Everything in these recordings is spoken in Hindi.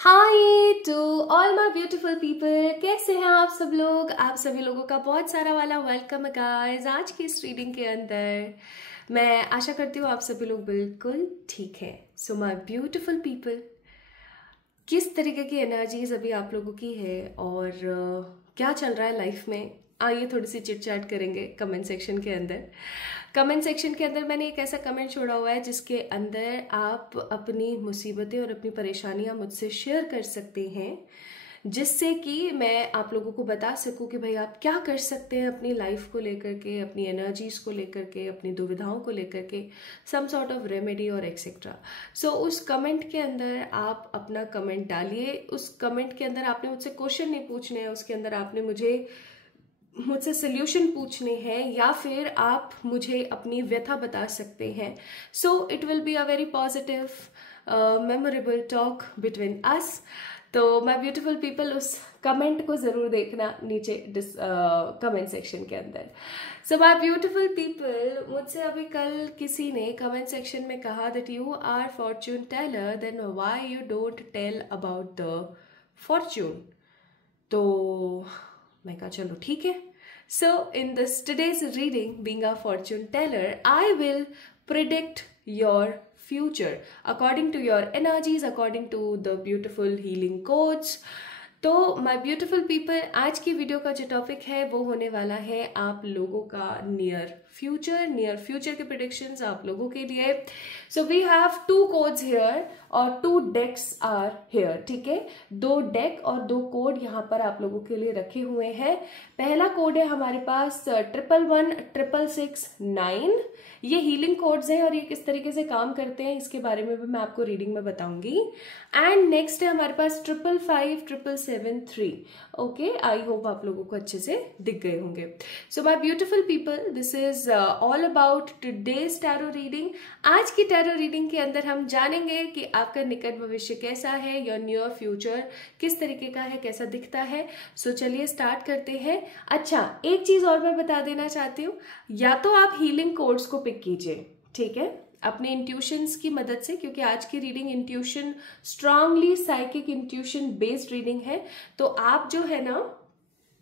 Hi to all my beautiful people, कैसे हैं आप सब लोग। आप सभी लोगों का बहुत सारा वाला वेलकम है गाइस आज की इस रीडिंग के अंदर। मैं आशा करती हूँ आप सभी लोग बिल्कुल ठीक हैं। सो माय ब्यूटीफुल पीपल, किस तरीके की एनर्जीज अभी आप लोगों की है और क्या चल रहा है लाइफ में, आइए थोड़ी सी चिट चैट करेंगे कमेंट सेक्शन के अंदर। कमेंट सेक्शन के अंदर मैंने एक ऐसा कमेंट छोड़ा हुआ है जिसके अंदर आप अपनी मुसीबतें और अपनी परेशानियां मुझसे शेयर कर सकते हैं, जिससे कि मैं आप लोगों को बता सकूं कि भाई आप क्या कर सकते हैं अपनी लाइफ को लेकर के, अपनी एनर्जीज को लेकर के, अपनी दुविधाओं को लेकर के, सम सॉर्ट ऑफ रेमेडी और एक्सेट्रा। सो उस कमेंट के अंदर आप अपना कमेंट डालिए। उस कमेंट के अंदर आपने मुझसे क्वेश्चन नहीं पूछने हैं, उसके अंदर आपने मुझसे सोल्यूशन पूछने हैं या फिर आप मुझे अपनी व्यथा बता सकते हैं। So it will be a very positive memorable talk between us. तो माय ब्यूटीफुल पीपल, उस कमेंट को जरूर देखना नीचे कमेंट सेक्शन के अंदर। सो माय ब्यूटीफुल पीपल, मुझसे अभी कल किसी ने कमेंट सेक्शन में कहा that you are fortune teller, then why you don't tell about the fortune. तो मैं कहा चलो ठीक है। So in this today's reading, being a fortune teller, I will predict your future according to your energies, according to the beautiful healing codes। तो माय ब्यूटीफुल पीपल, आज की वीडियो का जो टॉपिक है वो होने वाला है आप लोगों का नियर फ्यूचर के प्रेडिक्शंस आप लोगों के लिए। So we have 2 codes here और 2 डेक्स आर हियर। ठीक है, 2 डेक और 2 कोड यहाँ पर आप लोगों के लिए रखे हुए हैं। पहला कोड है हमारे पास 111669। ये हीलिंग कोड्स हैं और ये किस तरीके से काम करते हैं इसके बारे में भी मैं आपको रीडिंग में बताऊंगी। एंड नेक्स्ट है हमारे पास 555773। ओके, आई होप आप लोगों को अच्छे से दिख गए होंगे। सो my beautiful people, this is all about today's tarot reading. आज की टैरो रीडिंग के अंदर हम जानेंगे कि आपका निकट भविष्य कैसा है, योर नियर फ्यूचर किस तरीके का है, कैसा दिखता है। सो चलिए स्टार्ट करते हैं। अच्छा, एक चीज और मैं बता देना चाहती हूँ, या तो आप हीलिंग कोड्स को पिक कीजिए, ठीक है, अपने इंट्यूशंस की मदद से, क्योंकि आज की reading intuition, strongly psychic intuition based reading है। तो आप जो है ना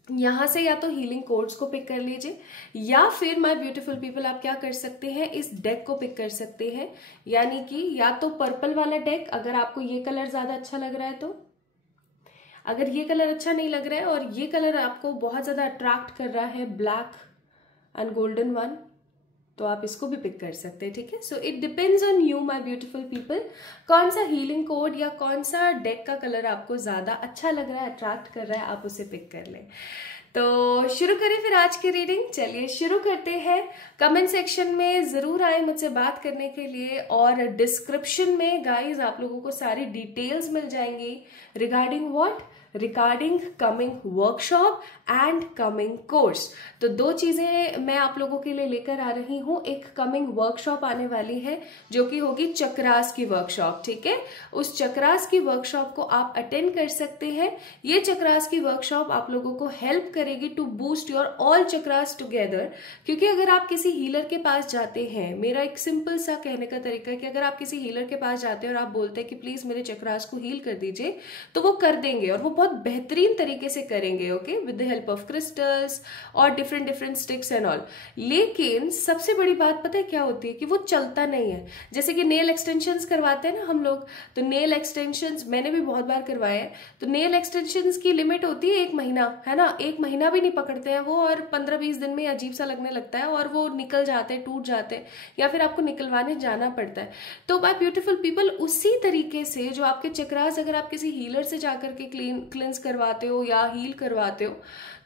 यहां से या तो हीलिंग कोड्स को पिक कर लीजिए, या फिर माय ब्यूटीफुल पीपल आप क्या कर सकते हैं, इस डेक को पिक कर सकते हैं। यानी कि या तो पर्पल वाला डेक, अगर आपको ये कलर ज्यादा अच्छा लग रहा है तो। अगर ये कलर अच्छा नहीं लग रहा है और ये कलर आपको बहुत ज्यादा अट्रैक्ट कर रहा है, ब्लैक एंड गोल्डन वन, तो आप इसको भी पिक कर सकते हैं। ठीक है, so it depends on you my beautiful people, कौन सा हीलिंग कोड या कौन सा डेक का कलर आपको ज्यादा अच्छा लग रहा है, अट्रैक्ट कर रहा है, आप उसे पिक कर लें। तो शुरू करें फिर आज की रीडिंग। चलिए शुरू करते हैं। कमेंट सेक्शन में जरूर आए मुझसे बात करने के लिए, और डिस्क्रिप्शन में गाइज आप लोगों को सारी डिटेल्स मिल जाएंगी regarding what, regarding coming workshop and coming course. तो 2 चीजें मैं आप लोगों के लिए लेकर आ रही हूँ। एक कमिंग वर्कशॉप आने वाली है जो कि होगी चक्रास की वर्कशॉप। ठीक है, उस चक्रास की वर्कशॉप को आप अटेंड कर सकते हैं। ये चक्रास की वर्कशॉप आप लोगों को हेल्प करेगी to boost your all chakras together. क्योंकि अगर आप किसी हीलर के पास जाते हैं, मेरा एक सिंपल सा कहने का तरीका है कि अगर आप किसी हीलर के पास जाते हैं और आप बोलते हैं कि प्लीज मेरे चक्रास को हील कर दीजिए, तो वो कर देंगे और वो बहुत बेहतरीन तरीके से करेंगे, okay, with the help of crystals और डिफरेंट स्टिक्स एंड ऑल। लेकिन सबसे बड़ी बात पता है क्या होती है कि वो चलता नहीं है। जैसे कि नेल एक्सटेंशंस करवाते हैं ना हम लोग, तो नेल एक्सटेंशंस मैंने भी बहुत बार करवाए हैं। तो नेल एक्सटेंशंस की लिमिट होती है 1 महीना, है ना, 1 महीना भी नहीं पकड़ते हैं वो, और 15-20 दिन में अजीब सा लगने लगता है और वो निकल जाते हैं, टूट जाते हैं, या फिर आपको निकलवाने जाना पड़ता है। तो माय ब्यूटीफुल पीपल, उसी तरीके से जो आपके चक्रास अगर आप किसी हीलर से जाकर के क्लींस करवाते हो या हील करवाते हो,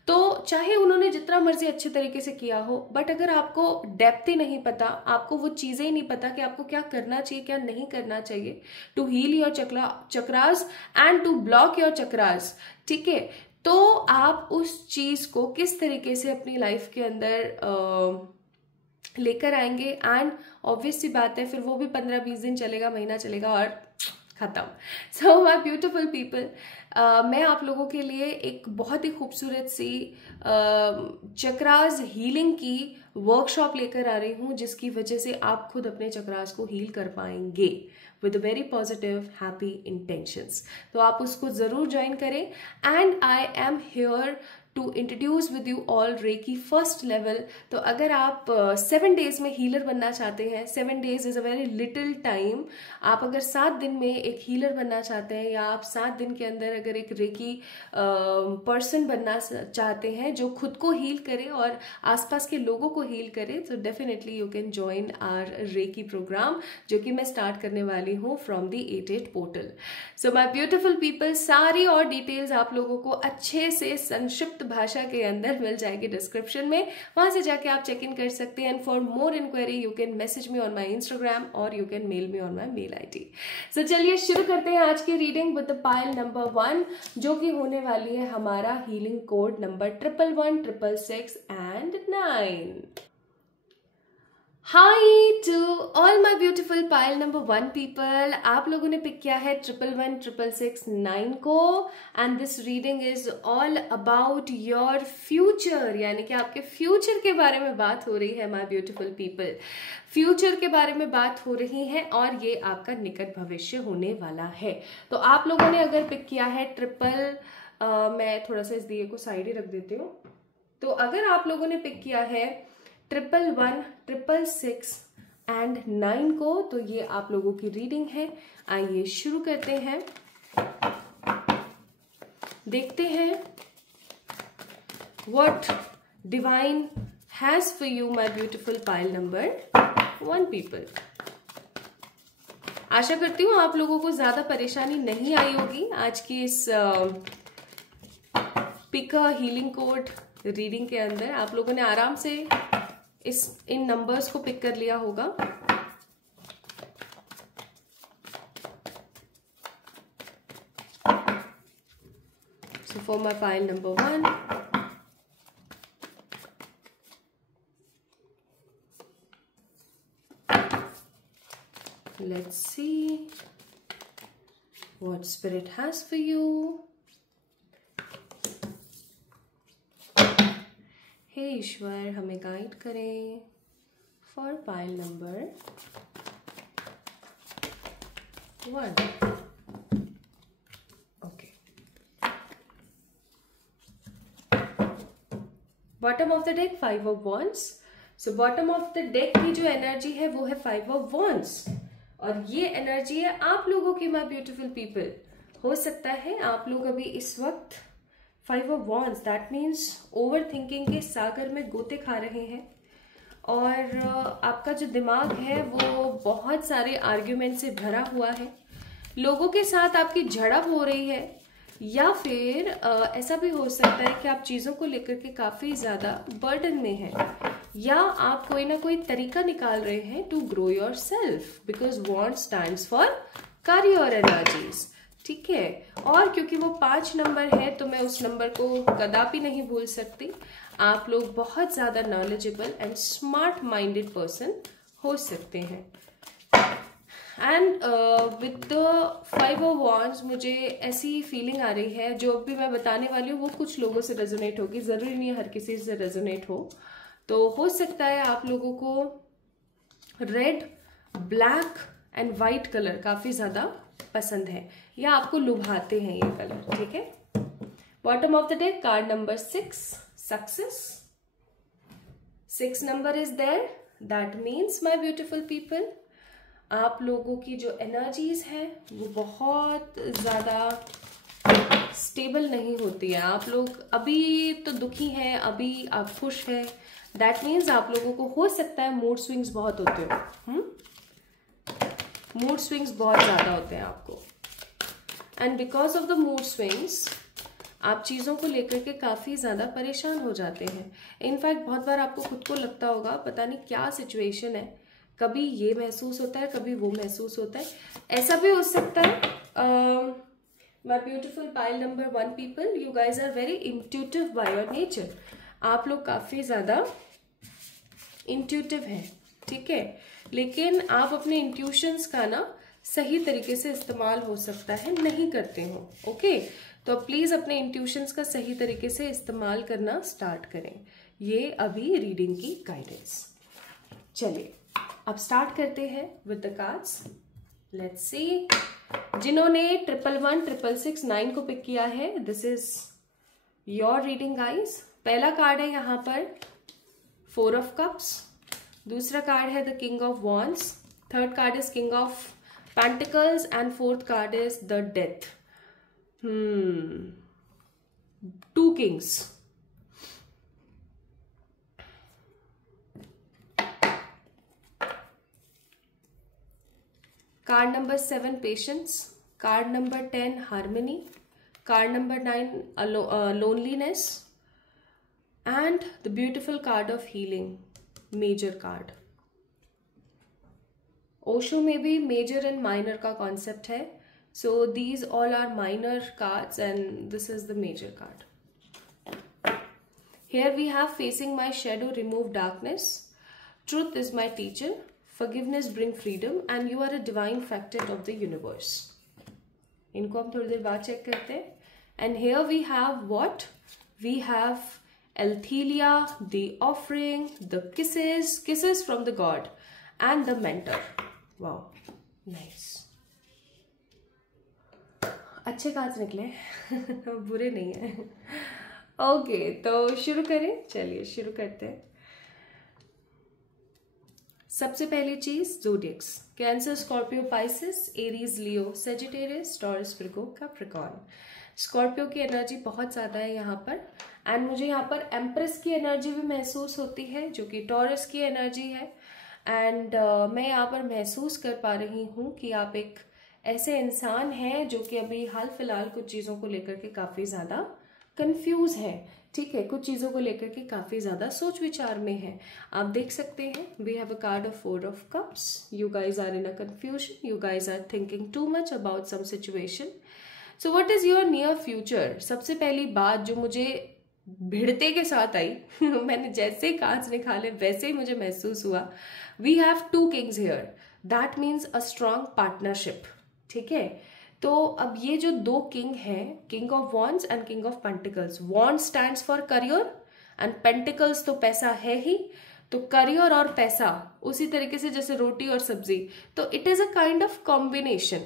तो चाहे उन्होंने जितना मर्जी अच्छे तरीके से किया हो, बट अगर आपको डेप्थ ही नहीं पता, आपको वो चीजें ही नहीं पता कि आपको क्या करना चाहिए क्या नहीं करना चाहिए to heal your chakras and to block your chakras, ठीक है, तो आप उस चीज को किस तरीके से अपनी लाइफ के अंदर लेकर आएंगे। एंड ऑब्वियस सी बात है, फिर वो भी 15-20 दिन चलेगा, महीना चलेगा और खत्म। सो माय ब्यूटीफुल पीपल, मैं आप लोगों के लिए एक बहुत ही खूबसूरत सी चक्रास हीलिंग की वर्कशॉप लेकर आ रही हूँ, जिसकी वजह से आप खुद अपने चक्रास को हील कर पाएंगे। With very positive happy intentions. तो आप उसको ज़रूर ज्वाइन करें। And I am here to introduce with you all reiki first level. तो अगर आप 7 डेज में हीलर बनना चाहते हैं, 7 days is a very little time. आप अगर 7 दिन में एक हीलर बनना चाहते हैं, या आप 7 दिन के अंदर अगर एक रेकी पर्सन बनना चाहते हैं जो खुद को हील करे और आसपास के लोगों को हील करे, तो definitely you can join our reiki programme, जो कि मैं स्टार्ट करने वाली हूँ from the 88 portal. So my beautiful people, सारी और डिटेल्स आप लोगों को अच्छे से संक्षिप्त भाषा के अंदर मिल जाएगी डिस्क्रिप्शन में, वहां से जाके आप चेक इन कर सकते हैं। And for more inquiry you can message me on my Instagram और you can mail me on my mail ID. So चलिए शुरू करते हैं आज की reading with the pile number 1, जो कि होने वाली है हमारा healing code number 1111, 666 and 9। Hi to all my beautiful pile number 1 people. आप लोगों ने पिक किया है 1111, 666, 9 को। And this reading is all about your future, यानी कि आपके फ्यूचर के बारे में बात हो रही है माई ब्यूटिफुल पीपल। फ्यूचर के बारे में बात हो रही है और ये आपका निकट भविष्य होने वाला है। तो आप लोगों ने अगर पिक किया है मैं थोड़ा सा इस दिए को साइड ही रख देती हूँ। तो अगर आप लोगों ने पिक किया है 1111, 666 एंड 9 को, तो ये आप लोगों की रीडिंग है। आइए शुरू करते हैं, देखते हैं what divine has for you my beautiful pile number 1 people. आशा करती हूँ आप लोगों को ज्यादा परेशानी नहीं आई होगी आज की इस पिक हीलिंग कोड रीडिंग के अंदर। आप लोगों ने आराम से इन नंबर्स को पिक कर लिया होगा। So for my file number 1, let's see what spirit has for you. हे ईश्वर, हमें गाइड करें for pile number 1। Okay, bottom of the deck 5 of wands. So bottom of the deck की जो एनर्जी है वो है 5 ऑफ वॉन्ड्स, और ये एनर्जी है आप लोगों की माय ब्यूटीफुल पीपल। हो सकता है आप लोग अभी इस वक्त 5 of wands, that means over thinking के सागर में गोते खा रहे हैं, और आपका जो दिमाग है वो बहुत सारे आर्ग्यूमेंट से भरा हुआ है। लोगों के साथ आपकी झड़प हो रही है, या फिर ऐसा भी हो सकता है कि आप चीज़ों को लेकर के काफ़ी ज़्यादा बर्डन में हैं, या आप कोई ना कोई तरीका निकाल रहे हैं to grow yourself, because wand stands for career energies. ठीक है, और क्योंकि वो 5 नंबर है तो मैं उस नंबर को कदापि नहीं भूल सकती। आप लोग बहुत ज़्यादा knowledgeable and smart minded person हो सकते हैं। And with the 5 of wands मुझे ऐसी फीलिंग आ रही है, जो भी मैं बताने वाली हूँ वो कुछ लोगों से रेजोनेट होगी, ज़रूरी नहीं है हर किसी से रेजोनेट हो सकता है आप लोगों को red, black and white colour काफ़ी ज़्यादा पसंद है, या आपको लुभाते हैं ये कलर। ठीक है, bottom of the deck card number 6, success. 6 number is there, that means my beautiful people, आप लोगों की जो एनर्जीज है वो बहुत ज़्यादा स्टेबल नहीं होती है। आप लोग अभी तो दुखी हैं, अभी आप खुश हैं, दैट मीन्स आप लोगों को हो सकता है मूड स्विंग्स बहुत होते हो। मूड स्विंग्स बहुत ज़्यादा होते हैं आपको, and because of the mood swings आप चीज़ों को लेकर के काफ़ी ज़्यादा परेशान हो जाते हैं। इनफैक्ट बहुत बार आपको खुद को लगता होगा पता नहीं क्या सिचुएशन है, कभी ये महसूस होता है, कभी वो महसूस होता है। ऐसा भी हो सकता है my beautiful pile number 1 people, you guys are very intuitive by your nature. आप लोग काफ़ी ज़्यादा इंट्यूटिव हैं, ठीक है, लेकिन आप अपने इंट्यूशंस का ना सही तरीके से इस्तेमाल हो सकता है नहीं करते हो। ओके, तो प्लीज़ अपने इंट्यूशंस का सही तरीके से इस्तेमाल करना स्टार्ट करें। ये अभी रीडिंग की गाइडेंस। चलिए अब स्टार्ट करते हैं with the cards. Let's see, जिन्होंने 111, 666, 9 को पिक किया है, this is your reading guys. पहला कार्ड है यहाँ पर 4 ऑफ कप्स, दूसरा कार्ड है the king of wands, third card is king of pentacles and fourth card is the death. 2 kings. Card number 7 patience, card number 10 harmony, card number 9 loneliness and the beautiful card of healing, major card. Osho में भी मेजर एंड माइनर का कॉन्सेप्ट है, so these all are minor cards and this is the major card. Here we have facing my shadow, remove darkness, truth is my teacher, forgiveness bring freedom and you are a divine factor of the universe। इनको हम थोड़ी देर बाद चेक करते हैं। and here we have what we have, Althelia, the offering, the kisses from the god and the mentor। wow, nice, अच्छे कार्ड्स निकले बुरे नहीं है। ओके तो शुरू करें, चलिए शुरू करते हैं। सबसे पहली चीज zodiacs, Cancer, Scorpio, Pisces, Aries, Leo, Sagittarius, Taurus, Virgo, Capricorn. Scorpio की एनर्जी बहुत ज़्यादा है यहाँ पर एंड मुझे यहाँ पर एम्प्रेस की एनर्जी भी महसूस होती है जो कि टॉरस की एनर्जी है। एंड मैं यहाँ पर महसूस कर पा रही हूँ कि आप एक ऐसे इंसान हैं जो कि अभी हाल फिलहाल कुछ चीज़ों को लेकर के काफ़ी ज़्यादा कंफ्यूज है, ठीक है, कुछ चीज़ों को लेकर के काफ़ी ज़्यादा सोच विचार में है। आप देख सकते हैं we have a card of 4 of cups, you guys are in a confusion, you guys are thinking too much about some situation. So what is your near future. सबसे पहली बात जो मुझे भिड़ते के साथ आई मैंने जैसे ही कार्ड्स निकाले वैसे ही मुझे महसूस हुआ, we have 2 kings here, that means a strong partnership, ठीक है। तो अब ये जो 2 किंग हैं, king of wands and king of pentacles, wand stands for career and pentacles तो पैसा है ही, तो करियर और पैसा उसी तरीके से जैसे रोटी और सब्जी, तो it is a kind of combination.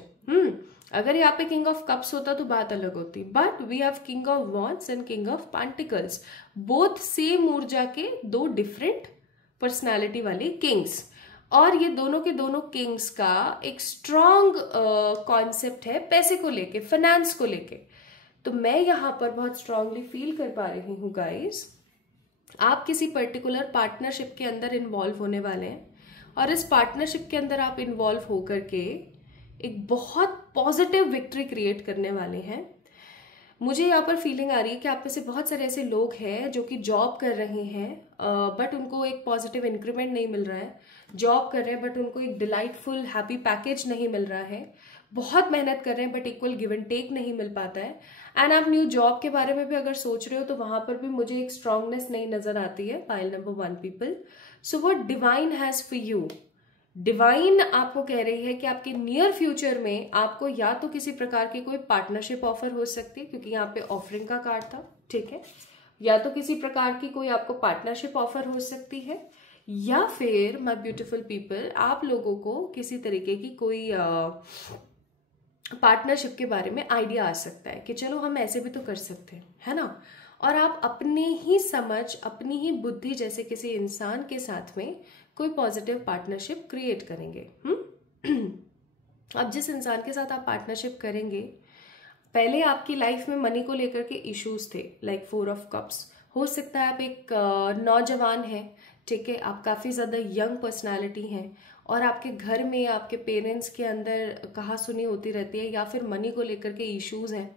अगर यहाँ पे किंग ऑफ कप्स होता तो बात अलग होती, but we have king of wands and king of pentacles, both same ऊर्जा के 2 डिफरेंट पर्सनैलिटी वाले किंग्स, और ये दोनों के दोनों किंग्स का एक स्ट्रॉन्ग कॉन्सेप्ट है पैसे को लेके, फाइनेंस को लेके। तो मैं यहाँ पर बहुत स्ट्रांगली फील कर पा रही हूँ गाइस, आप किसी पर्टिकुलर पार्टनरशिप के अंदर इन्वॉल्व होने वाले हैं और इस पार्टनरशिप के अंदर आप इन्वॉल्व होकर के एक बहुत पॉजिटिव विक्ट्री क्रिएट करने वाले हैं। मुझे यहाँ पर फीलिंग आ रही है कि आप में से बहुत सारे ऐसे लोग हैं जो कि जॉब कर रहे हैं बट उनको एक पॉजिटिव इंक्रीमेंट नहीं मिल रहा है, जॉब कर रहे हैं बट उनको एक डिलाइटफुल हैप्पी पैकेज नहीं मिल रहा है, बहुत मेहनत कर रहे हैं but equal give and take नहीं मिल पाता है। एंड आप न्यू जॉब के बारे में भी अगर सोच रहे हो तो वहां पर भी मुझे एक स्ट्रांगनेस नहीं नजर आती है। Pile number 1 people, so what divine has for you, divine आपको कह रही है कि आपके नियर फ्यूचर में आपको या तो किसी प्रकार की कोई पार्टनरशिप ऑफर हो सकती है, क्योंकि यहाँ पे ऑफरिंग का कार्ड था, ठीक है, या तो किसी प्रकार की कोई आपको पार्टनरशिप ऑफर हो सकती है, या फिर माय ब्यूटीफुल पीपल आप लोगों को किसी तरीके की कोई पार्टनरशिप के बारे में आइडिया आ सकता है कि चलो हम ऐसे भी तो कर सकते हैं, है ना। और आप अपने ही समझ, अपनी ही बुद्धि जैसे किसी इंसान के साथ में कोई पॉजिटिव पार्टनरशिप क्रिएट करेंगे। अब जिस इंसान के साथ आप पार्टनरशिप करेंगे, पहले आपकी लाइफ में मनी को लेकर के इश्यूज थे, लाइक 4 ऑफ कप्स, हो सकता है आप एक नौजवान हैं, ठीक है, आप काफ़ी ज़्यादा यंग पर्सनालिटी हैं और आपके घर में आपके पेरेंट्स के अंदर कहा सुनी होती रहती है, या फिर मनी को लेकर के इश्यूज हैं,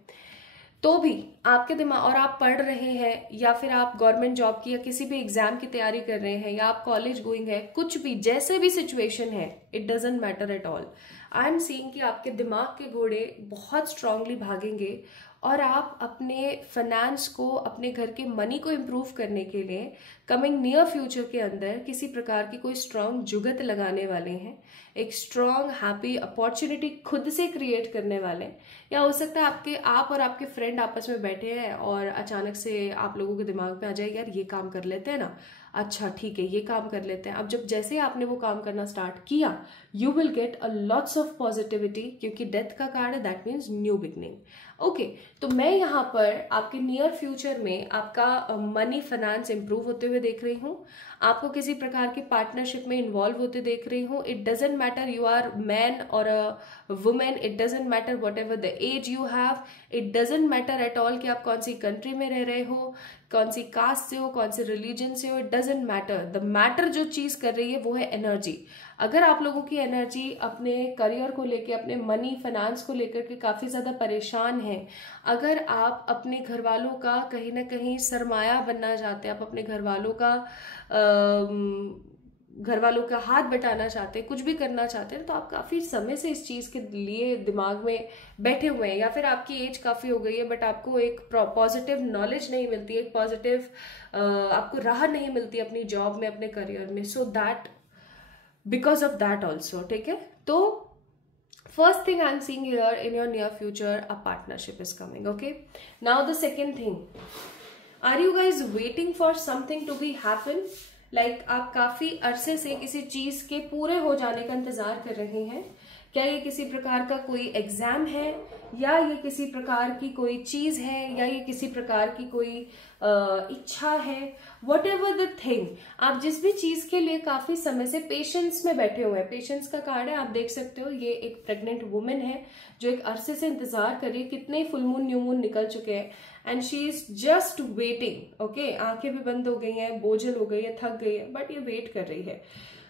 तो भी आपके दिमाग, और आप पढ़ रहे हैं या फिर आप गवर्नमेंट जॉब की या किसी भी एग्जाम की तैयारी कर रहे हैं या आप कॉलेज गोइंग है, कुछ भी जैसे भी सिचुएशन है, it doesn't matter at all, I am seeing कि आपके दिमाग के घोड़े बहुत स्ट्रांगली भागेंगे और आप अपने फाइनेंस को, अपने घर के मनी को इम्प्रूव करने के लिए कमिंग नियर फ्यूचर के अंदर किसी प्रकार की कोई स्ट्रांग जुगत लगाने वाले हैं, एक स्ट्रांग हैप्पी अपॉर्चुनिटी खुद से क्रिएट करने वाले हैं। या हो सकता है आप और आपके फ्रेंड आपस में बैठे हैं और अचानक से आप लोगों के दिमाग में आ जाए यार ये काम कर लेते हैं ना, अच्छा ठीक है ये काम कर लेते हैं। अब जब जैसे आपने वो काम करना स्टार्ट किया, you will get a lots of positivity, क्योंकि डेथ का कार्ड है, that means new beginning. Okay, तो मैं यहाँ पर आपके नियर फ्यूचर में आपका मनी फाइनेंस इंप्रूव होते हुए देख रही हूँ, आपको किसी प्रकार की पार्टनरशिप में इन्वॉल्व होते देख रही हूँ। It doesn't matter you are man और a woman, it doesn't matter whatever the age you have, it doesn't matter at all कि आप कौन सी कंट्री में रह रहे हो, कौन सी कास्ट से हो, कौन से रिलीजन से हो, it doesn't matter. The matter जो चीज कर रही है वो है एनर्जी। अगर आप लोगों की एनर्जी अपने करियर को लेके, अपने मनी फाइनेंस को लेकर के काफी ज्यादा परेशान है, अगर आप अपने घर वालों का कहीं ना कहीं सरमाया बनना चाहते हैं, आप अपने घर वालों का हाथ बटाना चाहते हैं, कुछ भी करना चाहते हैं, तो आप काफी समय से इस चीज के लिए दिमाग में बैठे हुए हैं, या फिर आपकी एज काफी हो गई है बट आपको एक पॉजिटिव नॉलेज नहीं मिलती, एक पॉजिटिव आपको राह नहीं मिलती अपनी जॉब में, अपने करियर में। So that because of that also, ठीक है। तो first thing I'm seeing here in your near future, a partnership is coming. Okay, now the second thing, are you guys waiting for something to be happen? Like आप काफी अरसे से किसी चीज के पूरे हो जाने का इंतजार कर रहे हैं। क्या ये किसी प्रकार का कोई एग्जाम है, या ये किसी प्रकार की कोई चीज है, या ये किसी प्रकार की कोई इच्छा है, वट एवर द थिंग, आप जिस भी चीज के लिए काफी समय से पेशेंस में बैठे हुए हैं। पेशेंस का कार्ड है, आप देख सकते हो ये एक प्रेग्नेंट वुमेन है जो एक अरसे से इंतजार कर रही है। कितने फुल मून न्यू मून निकल चुके हैं and she is just waiting. Okay, आंखें भी बंद हो गई हैं, बोझल हो गई है, थक गई है, बट ये वेट कर रही है।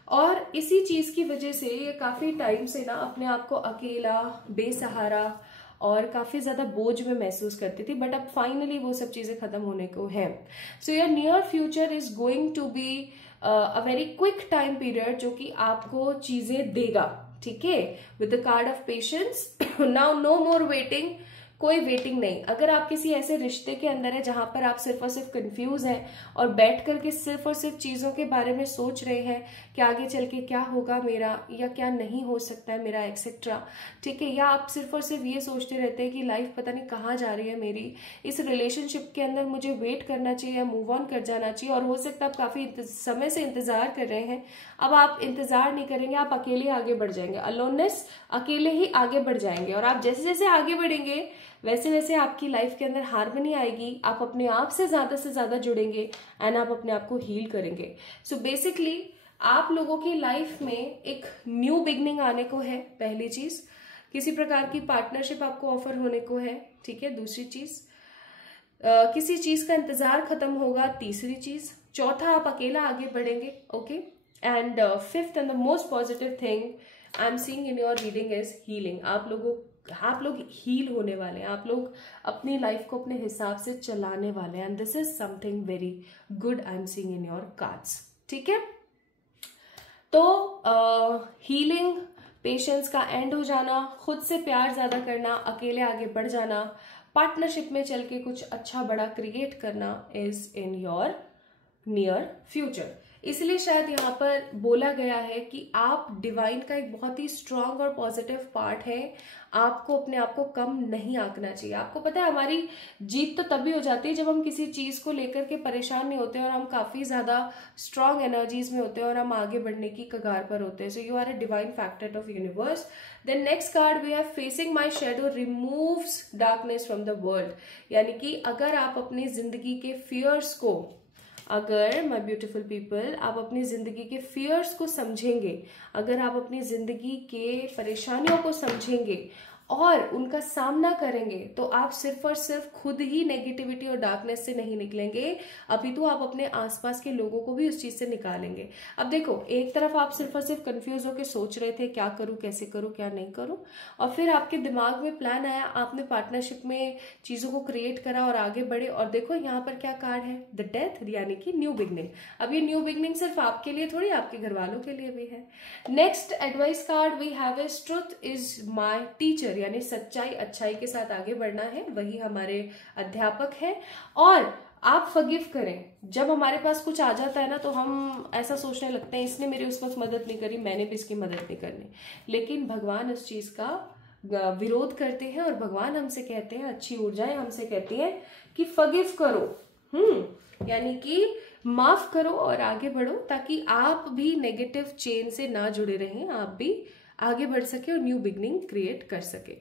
और इसी चीज की वजह से ये काफी टाइम से ना अपने आप को अकेला, बेसहारा और काफी ज्यादा बोझ में महसूस करती थी, बट अब फाइनली वो सब चीजें खत्म होने को है। So your near future is going to be a very quick time period जो कि आपको चीजें देगा, ठीक है, with the card of patience. Now no more waiting, कोई वेटिंग नहीं। अगर आप किसी ऐसे रिश्ते के अंदर है जहां पर आप सिर्फ और सिर्फ कंफ्यूज हैं और बैठ करके सिर्फ और सिर्फ चीजों के बारे में सोच रहे हैं कि आगे चल के क्या होगा मेरा, या क्या नहीं हो सकता है मेरा, एक्सेट्रा, ठीक है, या आप सिर्फ और सिर्फ ये सोचते रहते हैं कि लाइफ पता नहीं कहाँ जा रही है मेरी, इस रिलेशनशिप के अंदर मुझे वेट करना चाहिए या मूव ऑन कर जाना चाहिए। और हो सकता है आप काफी समय से इंतजार कर रहे हैं, अब आप इंतजार नहीं करेंगे, आप अकेले आगे बढ़ जाएंगे। अलोननेस, अकेले ही आगे बढ़ जाएंगे। और आप जैसे जैसे आगे बढ़ेंगे वैसे वैसे आपकी लाइफ के अंदर हार्मनी आएगी, आप अपने आप से ज्यादा जुड़ेंगे एंड आप अपने आप को हील करेंगे। सो बेसिकली आप लोगों की लाइफ में एक न्यू बिगनिंग आने को है, पहली चीज। किसी प्रकार की पार्टनरशिप आपको ऑफर होने को है, ठीक है, दूसरी चीज किसी चीज का इंतजार खत्म होगा, तीसरी चीज, चौथा आप अकेला आगे बढ़ेंगे। Okay, and fifth and the most positive thing I am seeing in your reading is healing. आप लोग हील होने वाले हैं, आप लोग अपनी लाइफ को अपने हिसाब से चलाने वाले हैं, and this is something very good I am seeing in your cards, ठीक है। तो हीलिंग, पेशेंस का एंड हो जाना, खुद से प्यार ज्यादा करना, अकेले आगे बढ़ जाना, पार्टनरशिप में चल के कुछ अच्छा बड़ा क्रिएट करना is in your near future. इसलिए शायद यहाँ पर बोला गया है कि आप डिवाइन का एक बहुत ही स्ट्रांग और पॉजिटिव पार्ट है। आपको अपने आप को कम नहीं आंकना चाहिए। आपको पता है हमारी जीत तो तभी हो जाती है जब हम किसी चीज को लेकर के परेशान नहीं होते और हम काफी ज्यादा स्ट्रांग एनर्जीज में होते हैं और हम आगे बढ़ने की कगार पर होते हैं। So you are a divine factor of universe. Then next card we have facing my shadow removes darkness from the world. यानी कि अगर आप अपनी जिंदगी के फियर्स को, अगर माय ब्यूटीफुल पीपल आप अपनी जिंदगी के फियर्स को समझेंगे, अगर आप अपनी जिंदगी के परेशानियों को समझेंगे और उनका सामना करेंगे, तो आप सिर्फ और सिर्फ खुद ही नेगेटिविटी और डार्कनेस से नहीं निकलेंगे, अपितु आप अपने आसपास के लोगों को भी उस चीज से निकालेंगे। अब देखो, एक तरफ आप सिर्फ और सिर्फ कंफ्यूज होकर सोच रहे थे क्या करूं, कैसे करूं, क्या नहीं करूं, और फिर आपके दिमाग में प्लान आया, आपने पार्टनरशिप में चीजों को क्रिएट करा और आगे बढ़े। और देखो यहाँ पर क्या कार्ड है, द डेथ, यानी कि न्यू बिगनिंग। अब ये न्यू बिगनिंग सिर्फ आपके लिए थोड़ी, आपके घर वालों के लिए भी है। Next advice card we have is truth is my teacher, यानी सच्चाई अच्छाई के साथ आगे बढ़ना है, वही हमारे अध्यापक है। और आप फॉरगिव करें। जब हमारे पास कुछ आ जाता है ना तो हम ऐसा सोचने लगते हैं इसने मेरी उस वक्त मदद नहीं करी, मैंने भी इसकी मदद नहीं करनी, लेकिन भगवान उस चीज का विरोध करते हैं और भगवान हमसे कहते हैं, अच्छी ऊर्जाएं हमसे कहती हैं कि फॉरगिव करो। यानी कि माफ करो और आगे बढ़ो, ताकि आप भी नेगेटिव चेन से ना जुड़े रहें, आप भी आगे बढ़ सके और न्यू बिगनिंग क्रिएट कर सके।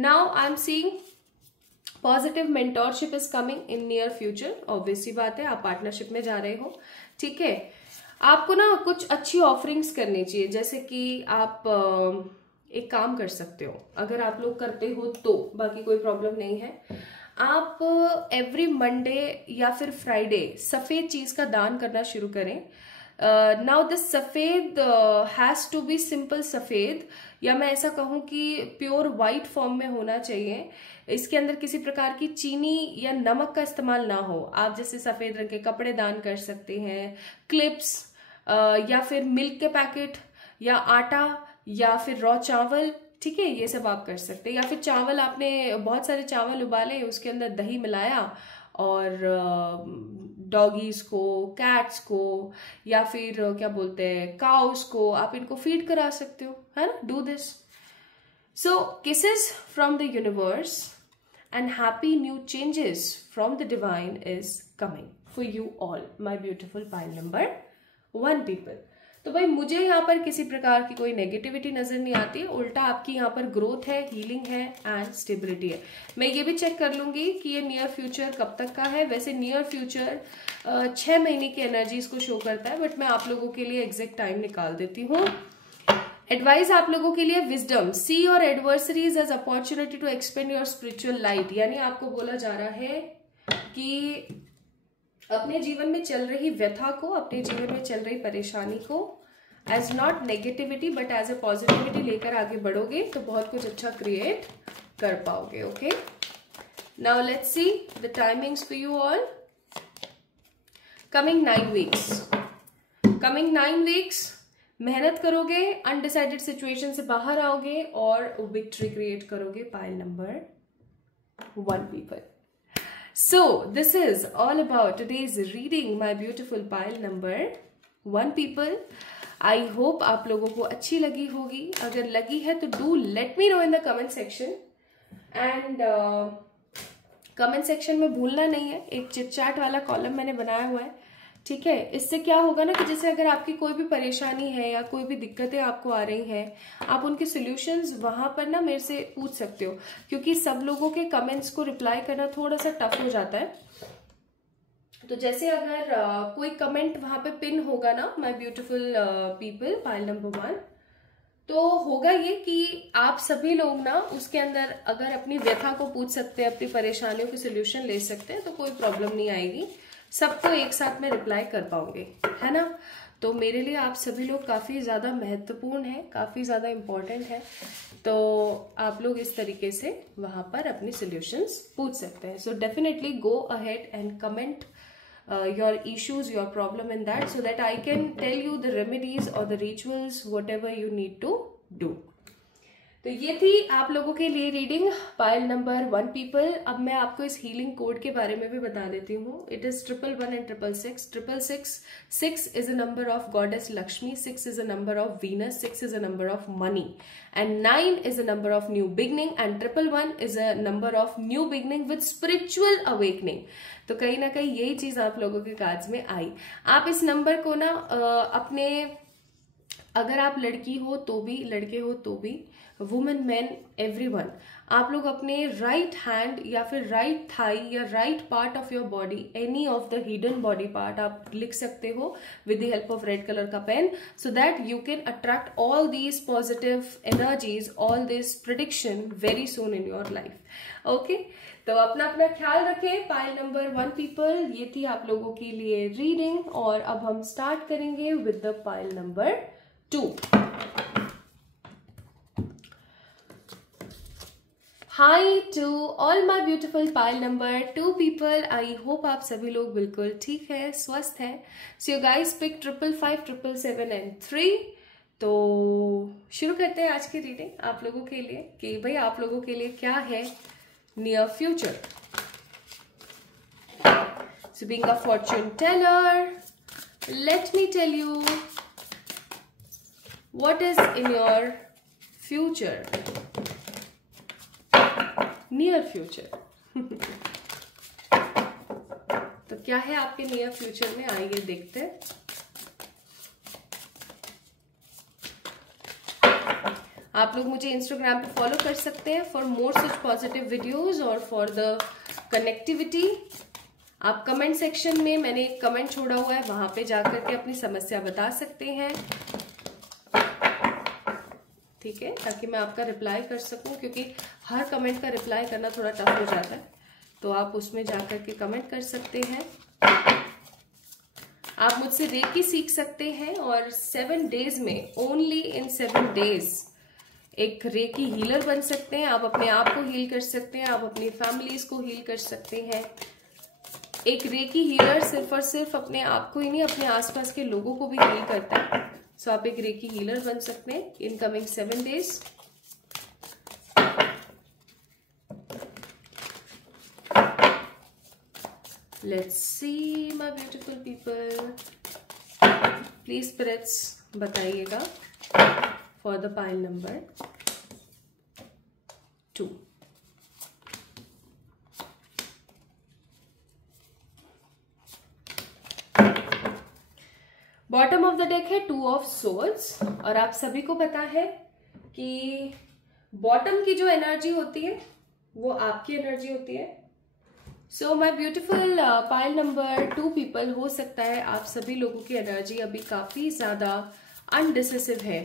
Now I am seeing positive mentorship is coming in near future. Obvious सी बात है, आप पार्टनरशिप में जा रहे हो, ठीक है। आपको ना कुछ अच्छी ऑफरिंग्स करनी चाहिए, जैसे कि आप एक काम कर सकते हो, अगर आप लोग करते हो तो, बाकी कोई प्रॉब्लम नहीं है। आप एवरी मंडे या फिर फ्राइडे सफेद चीज का दान करना शुरू करें। नाउ दिस सफेद हैज टू बी सिंपल सफेद, या मैं ऐसा कहूं कि प्योर वाइट फॉर्म में होना चाहिए। इसके अंदर किसी प्रकार की चीनी या नमक का इस्तेमाल ना हो। आप जैसे सफेद रंग के कपड़े दान कर सकते हैं, क्लिप्स, या फिर मिल्क के पैकेट, या आटा, या फिर रॉ चावल, ठीक है, ये सब आप कर सकते हैं। या फिर चावल, आपने बहुत सारे चावल उबाले, उसके अंदर दही मिलाया और डॉगीज को, कैट्स को, या फिर क्या बोलते हैं, काउस को आप इनको फीड करा सकते हो, है ना। Do this. So kisses from the universe and happy new changes from the divine is coming for you all, my beautiful pile number 1 people. तो भाई मुझे यहाँ पर किसी प्रकार की कोई नेगेटिविटी नजर नहीं आती है, उल्टा आपकी यहाँ पर ग्रोथ है, हीलिंग है एंड स्टेबिलिटी है। मैं ये भी चेक कर लूंगी कि ये नियर फ्यूचर कब तक का है। वैसे नियर फ्यूचर 6 महीने की एनर्जीज को शो करता है, बट मैं आप लोगों के लिए एग्जैक्ट टाइम निकाल देती हूँ। एडवाइस आप लोगों के लिए, wisdom, see your adversaries as opportunity to expand your spiritual light. यानी आपको बोला जा रहा है कि अपने जीवन में चल रही व्यथा को, अपने जीवन में चल रही परेशानी को as not negativity but as a positivity लेकर आगे बढ़ोगे तो बहुत कुछ अच्छा क्रिएट कर पाओगे। Okay, now let's see the timings for you all. Coming 9 weeks, coming 9 weeks मेहनत करोगे, अनडिसाइडेड सिचुएशन से बाहर आओगे और विक्ट्री क्रिएट करोगे। Pile number 1 people. So this is all about today's reading, my beautiful pile number 1 people. I hope आप लोगों को अच्छी लगी होगी। अगर लगी है तो do let me know in the comment section and comment section में भूलना नहीं है, एक चिट चैट वाला कॉलम मैंने बनाया हुआ है, ठीक है। इससे क्या होगा ना कि जैसे अगर आपकी कोई भी परेशानी है या कोई भी दिक्कतें आपको आ रही हैं, आप उनके सॉल्यूशंस वहां पर ना मेरे से पूछ सकते हो, क्योंकि सब लोगों के कमेंट्स को रिप्लाई करना थोड़ा सा टफ हो जाता है। तो जैसे अगर कोई कमेंट वहां पे पिन होगा ना, my beautiful people pile number 1, तो होगा ये कि आप सभी लोग ना उसके अंदर अगर अपनी व्यथा को पूछ सकते हैं, अपनी परेशानियों के सोल्यूशन ले सकते हैं, तो कोई प्रॉब्लम नहीं आएगी, सबको एक साथ में रिप्लाई कर पाओगे, है ना। तो मेरे लिए आप सभी लोग काफ़ी ज़्यादा महत्वपूर्ण है, काफ़ी ज़्यादा इम्पोर्टेंट है, तो आप लोग इस तरीके से वहाँ पर अपने सॉल्यूशंस पूछ सकते हैं। So definitely go ahead and comment your issues, your problem in that, so that I can tell you the remedies or the rituals, whatever you need to do. तो ये थी आप लोगों के लिए रीडिंग पाइल नंबर 1 पीपल। अब मैं आपको इस हीलिंग कोड के बारे में भी बता देती हूँ। It is 111 and 666। 666 6 is a number of goddess Lakshmi, 6 is a number of Venus, 6 is a number of money, and 9 is a number of new beginning, and 111 is a number of new beginning with spiritual awakening. तो कहीं ना कहीं यही चीज आप लोगों के कार्ड्स में आई। आप इस नंबर को ना अपने, अगर आप लड़की हो तो भी, लड़के हो तो भी, वुमेन, मैन, एवरीवन, आप लोग अपने राइट हैंड या फिर राइट थाई या right part of your body, any of the hidden body part आप लिख सकते हो with the help of red colour का pen, so that you can attract all these positive energies, all this prediction very soon in your life. Okay, तो अपना अपना ख्याल रखें। पाइल नंबर 1 पीपल, ये थी आप लोगों के लिए रीडिंग, और अब हम स्टार्ट करेंगे with the pile number 2। Hi to all my beautiful pile number 2 people. I hope आप सभी लोग बिल्कुल ठीक है, स्वस्थ है। So you guys pick 555, 777 and 3. तो शुरू करते हैं आज की रीडिंग आप लोगों के लिए कि भाई आप लोगों के लिए क्या है near future. So being a fortune teller, let me tell you what is in your future. Near future तो क्या है आपके नियर फ्यूचर में, आइए देखते हैं। आप लोग मुझे इंस्टाग्राम पे फॉलो कर सकते हैं for more such positive videos और फॉर द कनेक्टिविटी। आप कमेंट सेक्शन में मैंने एक कमेंट छोड़ा हुआ है, वहां पे जाकर के अपनी समस्या बता सकते हैं, ठीक है, ताकि मैं आपका रिप्लाई कर सकूं, क्योंकि हर कमेंट का रिप्लाई करना थोड़ा टफ हो जाता है। तो आप उसमें जाकर के कमेंट कर सकते हैं। आप मुझसे रेकी सीख सकते हैं और 7 डेज में, ओनली इन 7 डेज एक रेकी हीलर बन सकते हैं। आप अपने आप को हील कर सकते हैं, आप अपनी फैमिलीज को हील कर सकते हैं। एक रेकी हीलर सिर्फ और सिर्फ अपने आप को ही नहीं, अपने आसपास के लोगों को भी हील करता है। सो आप एक रेकी हीलर बन सकते हैं in coming 7 days. Let's see my beautiful people, please spirits बताइएगा for the pile number 2। Bottom of the deck है 2 ऑफ सोर्ड्स, और आप सभी को पता है कि बॉटम की जो एनर्जी होती है वो आपकी एनर्जी होती है। सो my beautiful pile number 2 people, हो सकता है आप सभी लोगों की एनर्जी अभी काफी ज्यादा अनडिसिसिव है।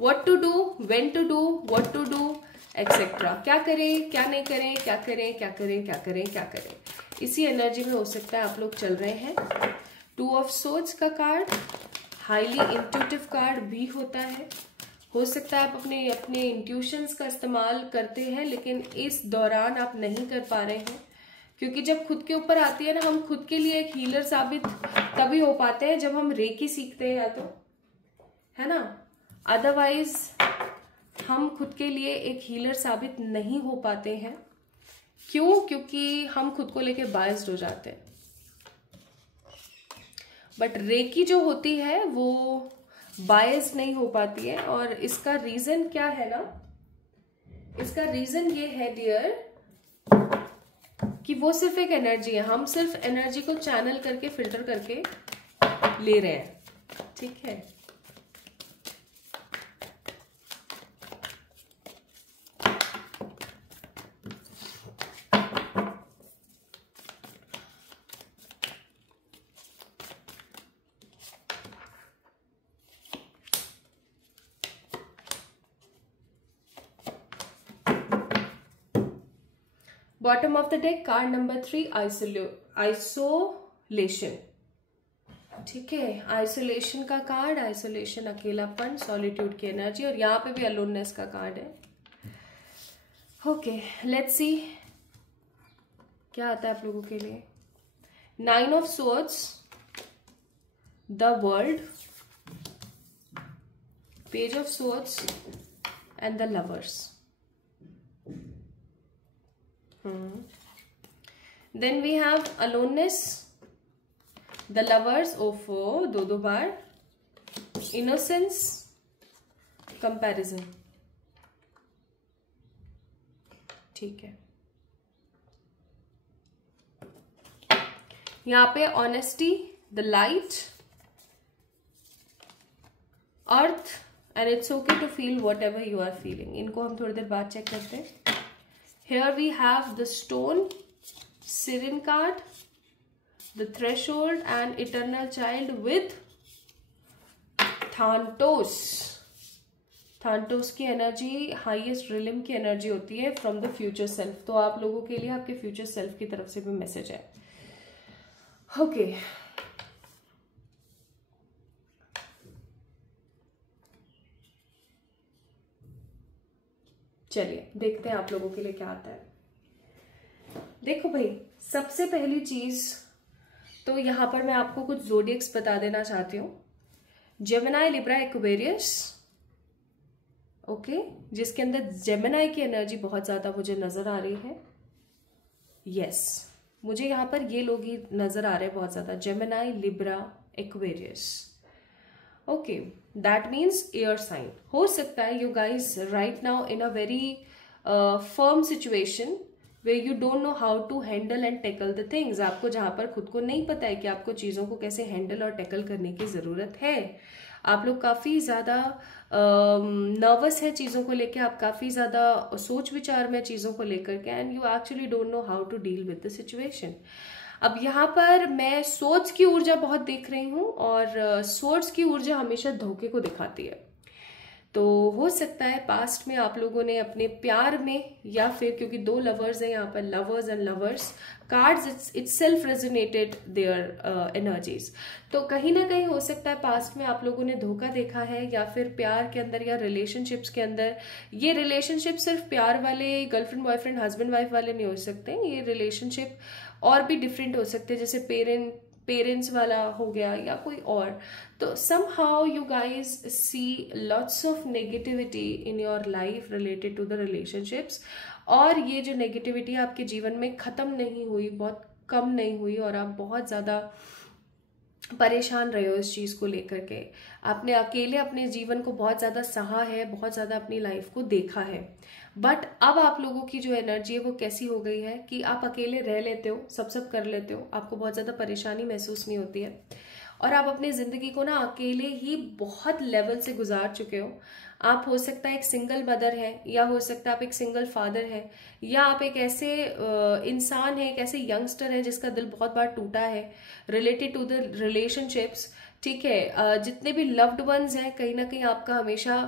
What to do, when to do, what to do etcetera, क्या करें क्या नहीं करें, क्या करें क्या करें क्या करें क्या करें, इसी एनर्जी में हो सकता है आप लोग चल रहे हैं। 2 ऑफ सोर्ड्स का कार्ड हाईली इंट्यूटिव कार्ड भी होता है। हो सकता है आप अपने इंट्यूशंस का इस्तेमाल करते हैं, लेकिन इस दौरान आप नहीं कर पा रहे हैं, क्योंकि जब खुद के ऊपर आती है ना, हम खुद के लिए एक हीलर साबित तभी हो पाते हैं जब हम रेकी सीखते हैं, या तो है ना, अदरवाइज हम खुद के लिए एक हीलर साबित नहीं हो पाते हैं। क्यों? क्योंकि हम खुद को लेके बायस्ड हो जाते हैं। बट रेकी जो होती है वो बायस्ड नहीं हो पाती है, और इसका रीजन क्या है ना, इसका रीजन ये है डियर कि वो सिर्फ एक एनर्जी है। हम सिर्फ एनर्जी को चैनल करके फिल्टर करके ले रहे हैं, ठीक है। Bottom of the deck card number 3 isolation, ठीक है। आइसोलेशन का कार्ड, आइसोलेशन, अकेलापन, सॉलिट्यूड की एनर्जी, और यहाँ पे भी अलोननेस का कार्ड है। ओके, लेट्स सी क्या आता है आप लोगों के लिए। 9 of swords, the world, page of swords and the lovers. Then we have aloneness, the lovers, दो बार, innocence, comparison, ठीक है। यहाँ पे honesty, the light, earth, and it's okay to feel whatever you are feeling। इनको हम थोड़ी देर बाद चेक करते हैं। Here we have the stone, Siren card, the threshold, and eternal child with Thanatos। Thanatos की एनर्जी हाईएस्ट रिलिम की एनर्जी होती है फ्रॉम द फ्यूचर सेल्फ। तो आप लोगों के लिए आपके फ्यूचर सेल्फ की तरफ से भी मैसेज है। ओके, चलिए देखते हैं आप लोगों के लिए क्या आता है। देखो भाई, सबसे पहली चीज तो यहां पर मैं आपको कुछ ज़ोडिएक्स बता देना चाहती हूँ। जेमिनी, लिब्रा, एक्वेरियस, ओके, जिसके अंदर जेमिनी की एनर्जी बहुत ज्यादा मुझे नजर आ रही है। यस, मुझे यहाँ पर ये लोग ही नजर आ रहे हैं बहुत ज्यादा, Gemini, Libra, Aquarius. Okay, that means air sign. हो सकता है you guys right now in a very firm situation way you don't know how to handle and tackle the things. आपको जहां पर खुद को नहीं पता है कि आपको चीज़ों को कैसे हैंडल और टैकल करने की ज़रूरत है। आप लोग काफ़ी ज़्यादा नर्वस है चीज़ों को लेकर, आप काफ़ी ज़्यादा सोच विचार में चीज़ों को लेकर के, and you actually don't know how to deal with the situation. अब यहाँ पर मैं सोच की ऊर्जा बहुत देख रही हूँ, और सोच की ऊर्जा हमेशा धोखे को दिखाती है। तो हो सकता है पास्ट में आप लोगों ने अपने प्यार में, या फिर क्योंकि दो लवर्स हैं यहाँ पर, lovers and lovers cards itself resonated their energies. तो कहीं ना कहीं हो सकता है पास्ट में आप लोगों ने धोखा देखा है, या फिर प्यार के अंदर या रिलेशनशिप्स के अंदर। ये रिलेशनशिप सिर्फ प्यार वाले, गर्लफ्रेंड बॉयफ्रेंड हस्बैंड वाइफ वाले नहीं हो सकते, ये रिलेशनशिप और भी डिफरेंट हो सकते हैं, जैसे पेरेंट्स वाला हो गया या कोई और। तो somehow you guys see lots of negativity in your life related to the relationships, और ये जो नेगेटिविटी आपके जीवन में ख़त्म नहीं हुई, बहुत कम नहीं हुई, और आप बहुत ज़्यादा परेशान रहे हो इस चीज़ को लेकर के। आपने अकेले अपने जीवन को बहुत ज़्यादा सहा है, बहुत ज़्यादा अपनी लाइफ को देखा है, बट अब आप लोगों की जो एनर्जी है वो कैसी हो गई है कि आप अकेले रह लेते हो, सब कर लेते हो, आपको बहुत ज़्यादा परेशानी महसूस नहीं होती है, और आप अपनी ज़िंदगी को ना अकेले ही बहुत लेवल से गुजार चुके हो। आप हो सकता है एक सिंगल मदर है, या हो सकता है आप एक सिंगल फादर है, या आप एक ऐसे इंसान है, एक ऐसे यंगस्टर है जिसका दिल बहुत बार टूटा है रिलेटेड टू द रिलेशनशिप्स। ठीक है, जितने भी लव्ड वंस हैं कहीं ना कहीं आपका हमेशा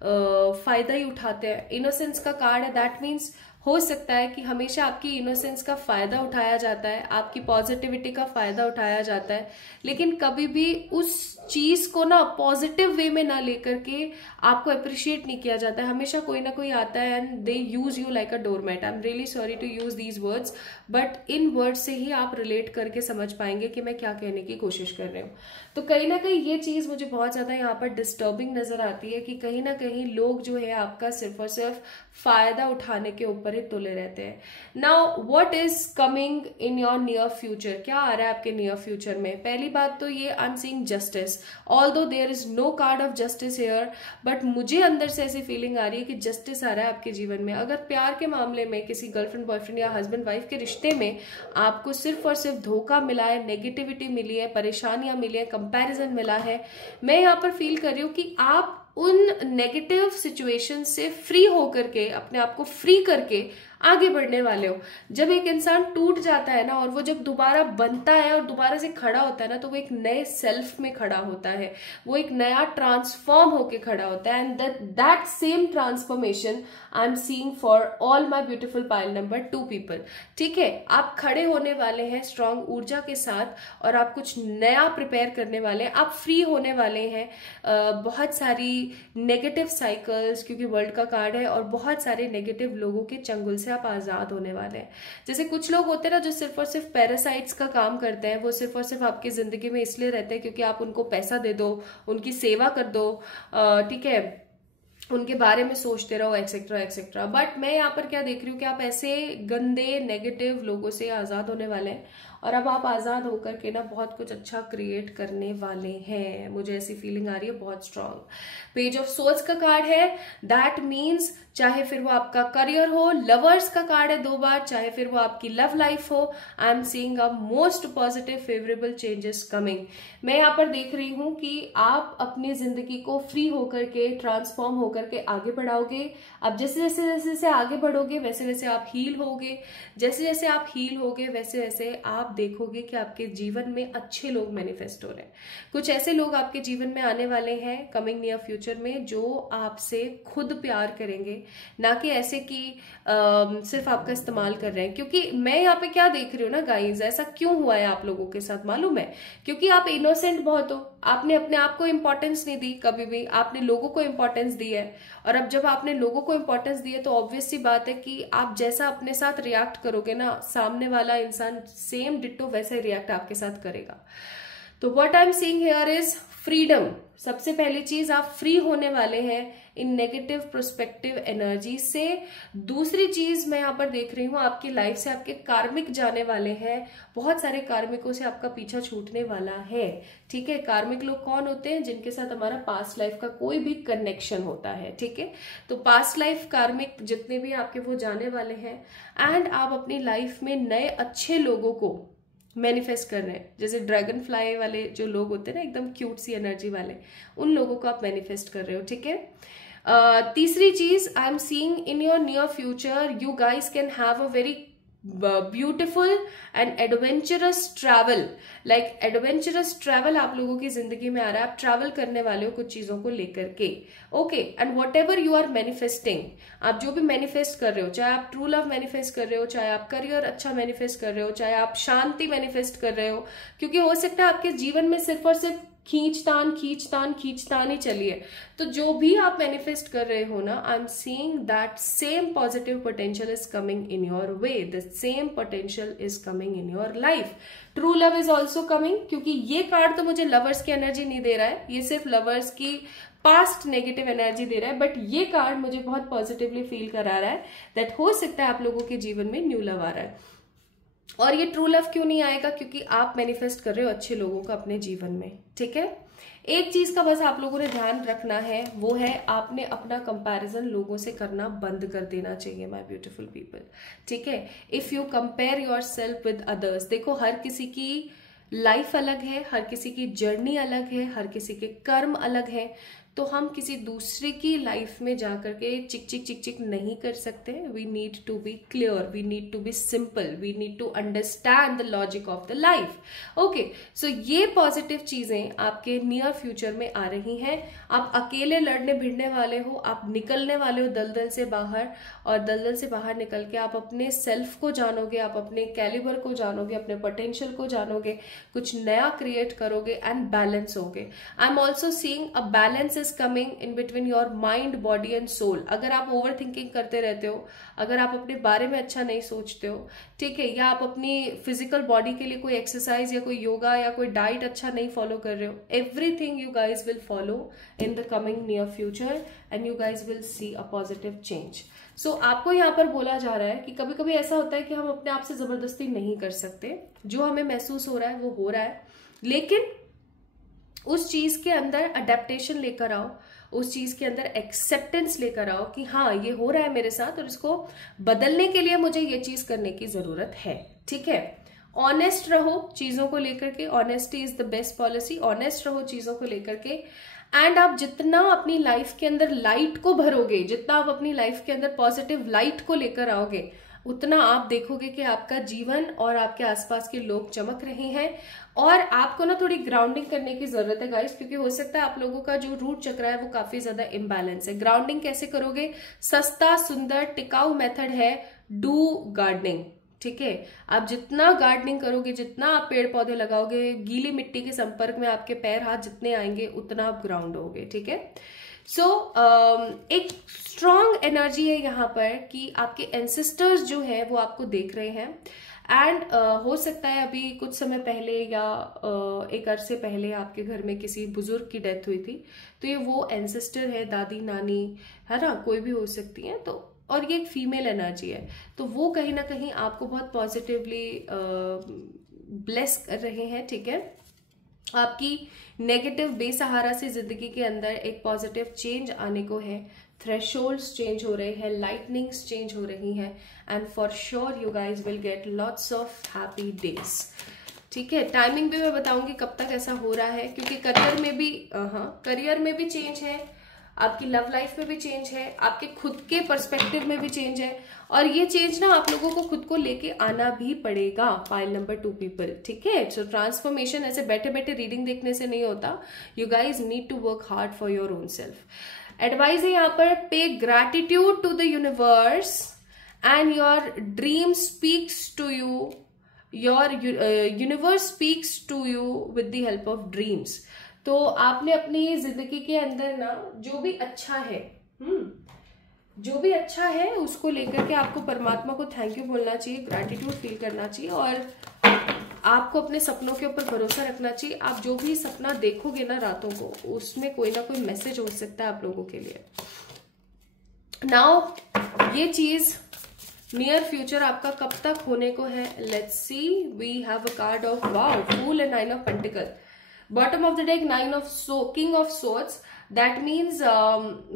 फायदा ही उठाते हैं। इनोसेंस का कार्ड है, दैट मीन्स हो सकता है कि हमेशा आपकी इनोसेंस का फायदा उठाया जाता है, आपकी पॉजिटिविटी का फायदा उठाया जाता है, लेकिन कभी भी उस चीज को ना पॉजिटिव वे में ना लेकर के आपको अप्रिशिएट नहीं किया जाता है। हमेशा कोई ना कोई आता है and they use you like a doormat. I am really sorry to use these words, but in words से ही आप रिलेट करके समझ पाएंगे कि मैं क्या कहने की कोशिश कर रही हूँ। तो कहीं ना कहीं ये चीज मुझे बहुत ज्यादा यहाँ पर डिस्टर्बिंग नजर आती है कि कहीं ना कहीं लोग जो है आपका सिर्फ और सिर्फ फायदा उठाने के ऊपर ही तुले रहते हैं। Now what is coming in your near future, क्या आ रहा है आपके नियर फ्यूचर में? पहली बात तो ये I am seeing justice, although there is no card of justice here, but मुझे अंदर से ऐसी फीलिंग आ रही है कि जस्टिस आ रहा है आपके जीवन में। अगर प्यार के मामले में किसी गर्लफ्रेंड बॉयफ्रेंड या हस्बैंड वाइफ के रिश्ते में आपको सिर्फ और सिर्फ धोखा मिला है, नेगेटिविटी मिली है, परेशानियां मिली है, कंपैरिजन मिला है, मैं यहाँ पर फील कर रही हूँ कि आप उन नेगेटिव सिचुएशन से फ्री होकर के, अपने आप को फ्री करके आगे बढ़ने वाले हो। जब एक इंसान टूट जाता है ना, और वो जब दोबारा बनता है और दोबारा से खड़ा होता है ना, तो वो एक नए सेल्फ में खड़ा होता है, वो एक नया ट्रांसफॉर्म होके खड़ा होता है। And that same transformation I am seeing for all my beautiful pile number 2 people. ठीक है, आप खड़े होने वाले हैं स्ट्रॉन्ग ऊर्जा के साथ, और आप कुछ नया प्रिपेयर करने वाले हैं, आप फ्री होने वाले हैं बहुत सारी नेगेटिव साइकिल्स, क्योंकि वर्ल्ड का कार्ड है, और बहुत सारे नेगेटिव लोगों के चंगुल से आप आजाद होने वाले हैं। जैसे कुछ लोग होते हैं ना जो सिर्फ और सिर्फ पैरासाइट्स का काम करते हैं, वो सिर्फ और सिर्फ आपकी जिंदगी में इसलिए रहते हैं क्योंकि आप उनको पैसा दे दो, उनकी सेवा कर दो, ठीक है, उनके बारे में सोचते रहो, एक्सेट्रा एक्सेट्रा। बट मैं यहाँ पर क्या देख रही हूँ कि आप ऐसे गंदे नेगेटिव लोगों से आजाद होने वाले हैं, और अब आप आजाद होकर के ना बहुत कुछ अच्छा क्रिएट करने वाले हैं। मुझे ऐसी फीलिंग आ रही है बहुत स्ट्रांग। पेज ऑफ सोर्ड्स का कार्ड है, दैट मीन्स चाहे फिर वो आपका करियर हो, लवर्स का कार्ड है 2 बार, चाहे फिर वो आपकी लव लाइफ हो, आई am seeing a most positive favourable changes coming. मैं यहाँ पर देख रही हूँ कि आप अपनी जिंदगी को फ्री होकर के, ट्रांसफॉर्म होकर के आगे बढ़ाओगे। अब जैसे आगे बढ़ोगे वैसे वैसे आप हील होगे, जैसे जैसे आप हील होगे वैसे वैसे आप देखोगे कि आपके जीवन में अच्छे लोग मैनिफेस्ट हो रहे हैं। कुछ ऐसे लोग आपके जीवन में आने वाले हैं कमिंग नियर फ्यूचर में जो आपसे खुद प्यार करेंगे, ना कि ऐसे कि सिर्फ आपका इस्तेमाल कर रहे हैं। क्योंकि मैं यहाँ पे क्या देख रही हूँ ना गाइज, ऐसा क्यों हुआ है आप लोगों के साथ मालूम है? क्योंकि आप इनोसेंट बहुत हो, आपने अपने आप को इंपॉर्टेंस नहीं दी कभी भी, आपने लोगों को इंपॉर्टेंस दी है। और अब जब आपने लोगों को इंपॉर्टेंस दी है तो ऑब्वियस सी बात है कि आप जैसा अपने साथ रिएक्ट करोगे ना, सामने वाला इंसान सेम डिट्टो वैसे रिएक्ट आपके साथ करेगा। तो what I am seeing here is freedom. सबसे पहली चीज, आप फ्री होने वाले हैं इन नेगेटिव प्रोस्पेक्टिव एनर्जी से। दूसरी चीज मैं यहाँ पर देख रही हूँ, आपकी लाइफ से आपके कार्मिक जाने वाले हैं, बहुत सारे कार्मिकों से आपका पीछा छूटने वाला है। ठीक है, कार्मिक लोग कौन होते हैं? जिनके साथ हमारा पास्ट लाइफ का कोई भी कनेक्शन होता है। ठीक है, तो पास्ट लाइफ कार्मिक जितने भी आपके वो जाने वाले हैं, एंड आप अपनी लाइफ में नए अच्छे लोगों को मैनिफेस्ट कर रहे हैं। जैसे ड्रैगन फ्लाई वाले जो लोग होते हैं ना, एकदम क्यूट सी एनर्जी वाले, उन लोगों को आप मैनिफेस्ट कर रहे हो। ठीक है, तीसरी चीज, आई am seeing in your near future you guys can have a very beautiful and adventurous travel. Like adventurous travel आप लोगों की जिंदगी में आ रहा है। आप ट्रैवल करने वाले हो कुछ चीजों को लेकर के। Okay, and whatever you are manifesting, आप जो भी मैनिफेस्ट कर रहे हो, चाहे आप ट्रू लव मैनिफेस्ट कर रहे हो, चाहे आप करियर अच्छा मैनिफेस्ट कर रहे हो, चाहे आप शांति मैनिफेस्ट कर रहे हो, क्योंकि हो सकता है आपके जीवन में सिर्फ और सिर्फ खींचतान खींचतान खींचतान ही चलिए। तो जो भी आप मैनिफेस्ट कर रहे हो ना, आई am seeing that same positive potential is coming in your way, the same potential is coming in your life. True love is also coming, क्योंकि ये कार्ड तो मुझे लवर्स की एनर्जी नहीं दे रहा है, ये सिर्फ लवर्स की पास्ट नेगेटिव एनर्जी दे रहा है, बट ये कार्ड मुझे बहुत पॉजिटिवली फील करा रहा है दैट हो सकता है आप लोगों के जीवन में न्यू लव आ रहा है। और ये ट्रू लव क्यों नहीं आएगा? क्योंकि आप मैनिफेस्ट कर रहे हो अच्छे लोगों का अपने जीवन में। ठीक है, एक चीज का बस आप लोगों ने ध्यान रखना है, वो है आपने अपना कंपैरिजन लोगों से करना बंद कर देना चाहिए माय ब्यूटीफुल पीपल। ठीक है, if you compare your self with others, देखो हर किसी की लाइफ अलग है, हर किसी की जर्नी अलग है, हर किसी के कर्म अलग है, तो हम किसी दूसरे की लाइफ में जाकर के चिक चिक चिक चिक नहीं कर सकते। We need to be clear, we need to be simple, we need to understand the logic of the life. Okay, so ये पॉजिटिव चीजें आपके नियर फ्यूचर में आ रही हैं। आप अकेले लड़ने भिड़ने वाले हो, आप निकलने वाले हो दलदल से बाहर, और दलदल से बाहर निकल के आप अपने सेल्फ को जानोगे, आप अपने कैलिबर को जानोगे, अपने पोटेंशियल को जानोगे, कुछ नया क्रिएट करोगे एंड बैलेंस होगे। I am also seeing a balance coming in between your mind, body and soul. अगर आप ओवर थिंकिंग करते रहते हो, अगर आप अपने बारे में अच्छा नहीं सोचते हो, ठीक है, या आप अपनी फिजिकल बॉडी के लिए कोई एक्सरसाइज या कोई योगा या कोई डाइट अच्छा नहीं फॉलो कर रहे हो, everything you guys will follow in the coming near future and you guys will see a positive change. So आपको यहाँ पर बोला जा रहा है कि कभी कभी ऐसा होता है कि हम अपने आप से जबरदस्ती नहीं कर सकते, जो हमें महसूस हो रहा है वो हो रहा है, लेकिन उस चीज के अंदर अडेप्टेशन लेकर आओ, उस चीज के अंदर एक्सेप्टेंस लेकर आओ कि हाँ ये हो रहा है मेरे साथ और इसको बदलने के लिए मुझे ये चीज करने की जरूरत है। ठीक है, ऑनेस्ट रहो चीजों को लेकर के, honesty is the best policy. Honest रहो चीजों को लेकर के, एंड आप जितना अपनी लाइफ के अंदर लाइट को भरोगे, जितना आप अपनी लाइफ के अंदर पॉजिटिव लाइट को लेकर आओगे, उतना आप देखोगे कि आपका जीवन और आपके आसपास के लोग चमक रहे हैं। और आपको ना थोड़ी ग्राउंडिंग करने की जरूरत है गाइस, क्योंकि हो सकता है आप लोगों का जो रूट चक्र है वो काफी ज्यादा इम्बैलेंस है। ग्राउंडिंग कैसे करोगे? सस्ता सुंदर टिकाऊ मेथड है डू गार्डनिंग। ठीक है, आप जितना गार्डनिंग करोगे, जितना आप पेड़ पौधे लगाओगे, गीली मिट्टी के संपर्क में आपके पैर हाथ जितने आएंगे, उतना आप ग्राउंड होगे। ठीक है, सो एक स्ट्रॉन्ग एनर्जी है यहाँ पर कि आपके एंसेस्टर्स जो है वो आपको देख रहे हैं, एंड हो सकता है अभी कुछ समय पहले या एक अरसे पहले आपके घर में किसी बुजुर्ग की डेथ हुई थी, तो ये वो एंसेस्टर है, दादी नानी है ना, कोई भी हो सकती है। तो और ये एक फीमेल एनर्जी है, तो वो कहीं ना कहीं आपको बहुत पॉजिटिवली ब्लेस कर रहे हैं। ठीक है, आपकी नेगेटिव बेसहारा से जिंदगी के अंदर एक पॉजिटिव चेंज आने को है, थ्रेशोल्ड्स चेंज हो रहे हैं, लाइटनिंग्स चेंज हो रही हैं, and for sure you guys will get lots of happy days. ठीक है, टाइमिंग भी मैं बताऊंगी कब तक ऐसा हो रहा है, क्योंकि करियर में भी चेंज है, आपकी लव लाइफ में भी चेंज है, आपके खुद के पर्सपेक्टिव में भी चेंज है, और ये चेंज ना आप लोगों को खुद को लेके आना भी पड़ेगा। Pile number 2 people. ठीक है, सो ट्रांसफॉर्मेशन ऐसे बैठे बैठे रीडिंग देखने से नहीं होता, you guys need to work hard for your own self. Advice है यहाँ पर, pay gratitude to the universe and your dream speaks to you, your universe speaks to you with the help of dreams. तो आपने अपनी जिंदगी के अंदर ना जो भी अच्छा है, जो भी अच्छा है उसको लेकर के आपको परमात्मा को थैंक यू बोलना चाहिए, ग्रैटिट्यूड फील करना चाहिए, और आपको अपने सपनों के ऊपर भरोसा रखना चाहिए। आप जो भी सपना देखोगे ना रातों को, उसमें कोई ना कोई मैसेज हो सकता है आप लोगों के लिए। नाउ ये चीज नियर फ्यूचर आपका कब तक होने को है, let's see. We have a card of wow, fool and 9 of pentacle. Bottom of the deck 9 of king of swords. That means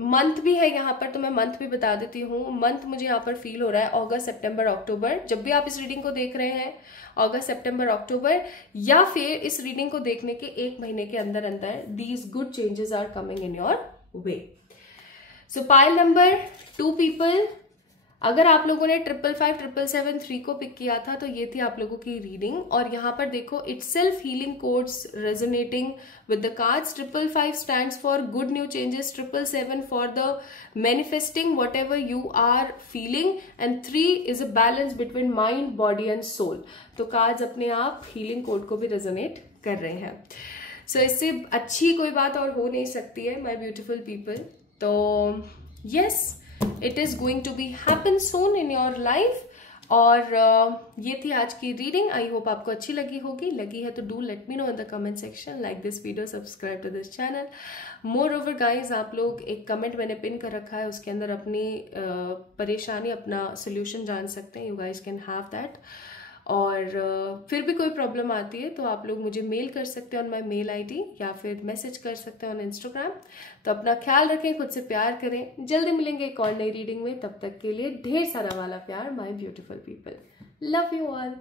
month भी है यहाँ पर, तो मैं मंथ भी बता देती हूँ। मंथ मुझे यहाँ पर फील हो रहा है अगस्त सितंबर अक्टूबर। जब भी आप इस रीडिंग को देख रहे हैं, अगस्त सितंबर अक्टूबर, या फिर इस रीडिंग को देखने के 1 महीने के अंदर अंदर these good changes are coming in your way. So pile number 2 people, अगर आप लोगों ने 5557773 को पिक किया था तो ये थी आप लोगों की रीडिंग। और यहाँ पर देखो, itself healing codes resonating with the cards. 555 stands for good new changes, 777 for the manifesting whatever you are feeling, and 3 is a balance between mind, body and soul. तो कार्ड्स अपने आप हीलिंग कोड को भी रेजोनेट कर रहे हैं। सो इससे अच्छी कोई बात और हो नहीं सकती है माई ब्यूटिफुल पीपल। तो yes, it is going to be happen soon in your life. और ये थी आज की रीडिंग। आई होप आपको अच्छी लगी होगी। लगी है तो do let me know in the comment section, like this video, subscribe to this channel. Moreover guys, आप लोग एक कमेंट मैंने पिन कर रखा है, उसके अंदर अपनी परेशानी, अपना सोल्यूशन जान सकते हैं। You guys can have that. और फिर भी कोई प्रॉब्लम आती है तो आप लोग मुझे मेल कर सकते हैं ऑन माई मेल ID, या फिर मैसेज कर सकते हैं ऑन इंस्टाग्राम। तो अपना ख्याल रखें, खुद से प्यार करें। जल्दी मिलेंगे एक और नई रीडिंग में, तब तक के लिए ढेर सारा वाला प्यार माई beautiful people. Love you all.